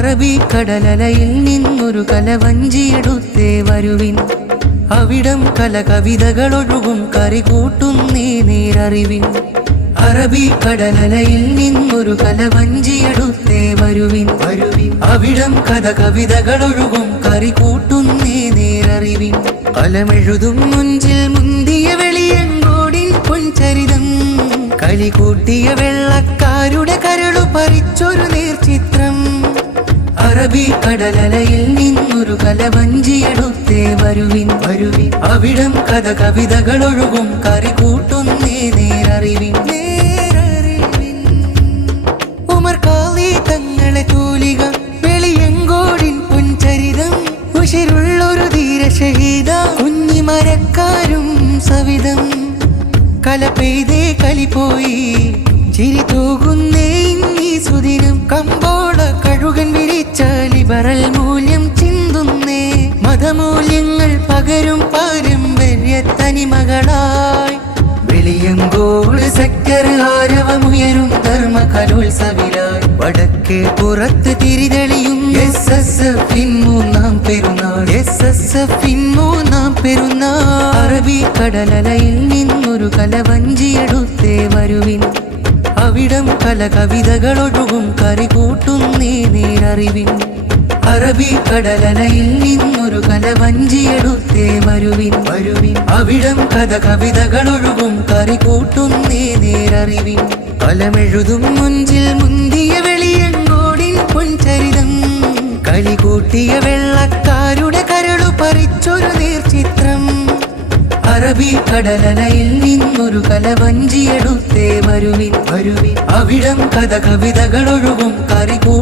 അറബിക്കടലലയിൽ നിന്നൊരു കലവഞ്ചിയെടുത്തേ വരുവിൻ. അവിടം കലകവിതകളൊഴുകും കറികൂട്ടുന്നേ നേരറിവിൻ. അറബിക്കടലലയിൽ നിന്നൊരു കലവഞ്ചിയെടുത്തേ വരുവിൻ. അവിടം കവിതകളൊഴുകും കറികൂട്ടുന്നേ നേരറിവിൻ. കലമെഴുതും മുഞ്ചിൽ മുന്തിയ വെളിയങ്കോടിൻ പൊൻചരിതം, കളികൂട്ടിയ വെള്ളക്കാരുടെ കരളു പറിച്ചൊരു നേർചിത്രം. അറബിക്കടലലയിൽ നിന്നൊരു കലവഞ്ചിയെടുത്തേ വരുവിൻ. അവിടം കവിതകളൊഴുകും കറികൂട്ടുന്നേ നേരറിവിൻ. ഉമർ ഖാലി തങ്ങളെ തൂലിക വെളിയങ്കോടിൻ പൊൻചരിതം, ഉശിരുള്ളൊരു ധീര ഷഹീദ കുഞ്ഞിമരക്കാരും സവിധം. കല പെയ്തേ കലി പോയി ചിരി തൂകുന്നേ ഇന്നീ സുദിനം. കമ്പോള കഴുകൻ വിരിച്ച ലിബറൽ മൂല്യം ചിന്തുന്നേ, മതമൂല്യങ്ങൾ പകരും പാരമ്പര്യ തനിമകളായി. വെളിയങ്കോട് സെക്ടർ ആരവമുയരും ധർമ്മ കലോത്സവിലായി. വടക്കേ പുറത്ത് തിരിതെളിയും SSF മൂന്നാം പെരുന്നാൾ. മൂന്നാം പെരുന്നാൾ. അറബിക്കടലലയിൽ നിന്നൊരു കലവഞ്ചിയെടുത്തേ വരുവിൻ. അവിടം കവിതകളൊഴുകും കറികൂട്ടുന്നേ നേരറിവിൻ. അറബിക്കടലലയിൽ നിന്നൊരു കലവഞ്ചിയെടുത്തേ വരുവിൻ. അവിടം കവിതകളൊഴുകും കറികൂട്ടുന്നേ നേരറിവിൻ. കലമെഴുതും മുഞ്ചിൽ മുന്തിയ വെളിയങ്കോടിൻ പൊൻചരിതം, കളികൂട്ടിയ വെള്ളക്കാരുടെ കരളു പറിച്ചൊരു നേർചിത്രം. അറബിക്കടലലയിൽ നിന്നൊരു കലവഞ്ചിയെടുത്തേ വരുവിൻ. അവിടം കവിതകളൊഴുകും കറികൂ